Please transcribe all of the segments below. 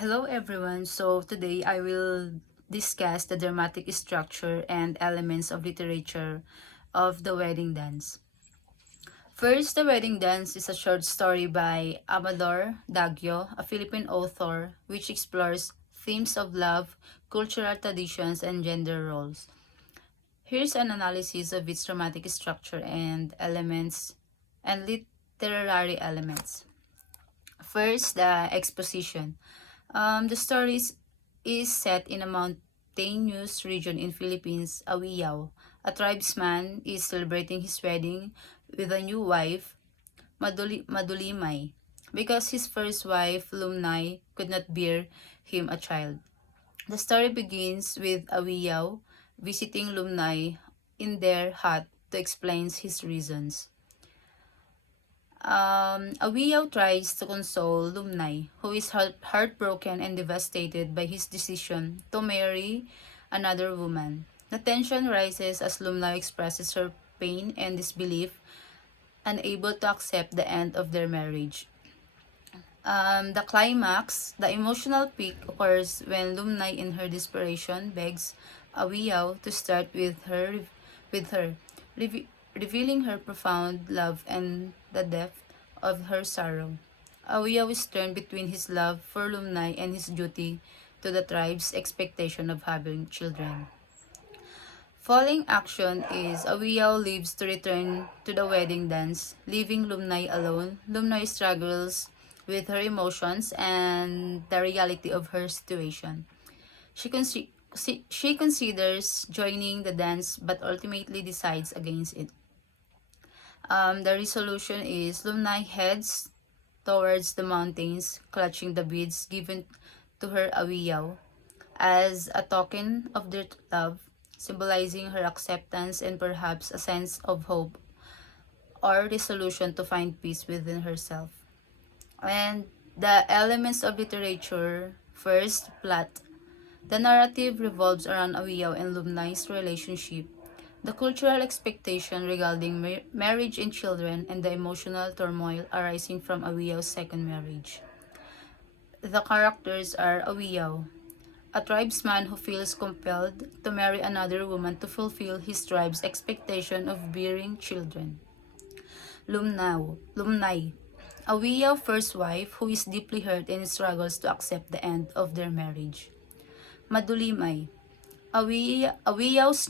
Hello everyone. So today I will discuss the dramatic structure and elements of literature of the wedding dance. First, the wedding dance is a short story by Amador Daggio, a Philippine author, which explores themes of love, cultural traditions, and gender roles. Here's an analysis of its dramatic structure and elements and literary elements. First, the exposition. The story is set in a mountainous region in Philippines, Awiyao. A tribesman is celebrating his wedding with a new wife, Madulimay, because his first wife, Lumnay, could not bear him a child. The story begins with Awiyao visiting Lumnay in their hut to explain his reasons. Awiyao tries to console Lumnay, who is heartbroken and devastated by his decision to marry another woman. The tension rises as Lumnay expresses her pain and disbelief, unable to accept the end of their marriage. The climax, the emotional peak, occurs when Lumnay, in her desperation, begs Awiyao to start with her, revealing her profound love and the depth of her sorrow. Awiyao is torn between his love for Lumnay and his duty to the tribe's expectation of having children. Following action is Awiyao leaves to return to the wedding dance, leaving Lumnay alone. Lumnay struggles with her emotions and the reality of her situation. She considers joining the dance but ultimately decides against it. The resolution is Lumnay heads towards the mountains, clutching the beads given to her Awiyao as a token of their love, symbolizing her acceptance and perhaps a sense of hope or resolution to find peace within herself. And the elements of literature, first, plot. The narrative revolves around Awiyao and Lumnay's relationship, the cultural expectation regarding marriage and children, and the emotional turmoil arising from Awiyao's second marriage. The characters are Awiyao, a tribesman who feels compelled to marry another woman to fulfill his tribe's expectation of bearing children. Lumnay, Awiyao first wife who is deeply hurt and struggles to accept the end of their marriage. Madulimay, Awiyao's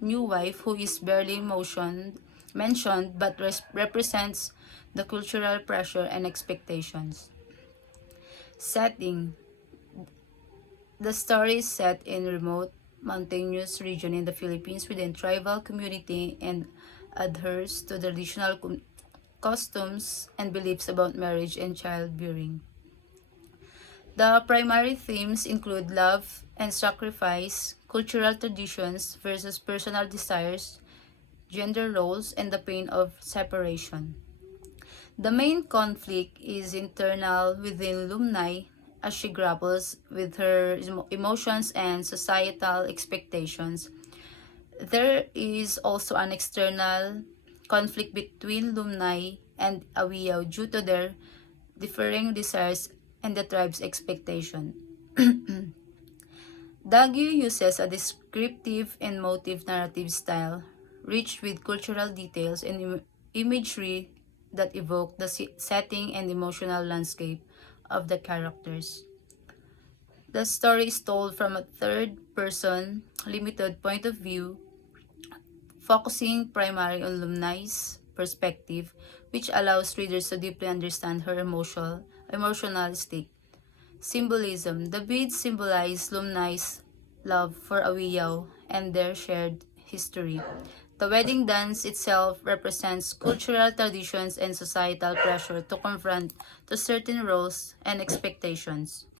new wife who is barely mentioned but represents the cultural pressure and expectations. Setting. The story is set in remote mountainous region in the Philippines within tribal community and adheres to the traditional customs and beliefs about marriage and childbearing. The primary themes include love and sacrifice, cultural traditions versus personal desires, gender roles, and the pain of separation. The main conflict is internal within Lumnay as she grapples with her emotions and societal expectations. There is also an external conflict between Lumnay and Awiyao due to their differing desires and the tribe's expectation. Daggyu uses a descriptive and motive narrative style, rich with cultural details and imagery that evoke the setting and emotional landscape of the characters. The story is told from a third-person, limited point of view, focusing primarily on Lumnay's perspective, which allows readers to deeply understand her emotional state. Symbolism. The beads symbolize Lumnay's love for Awiyao and their shared history. The wedding dance itself represents cultural traditions and societal pressure to confront to certain roles and expectations.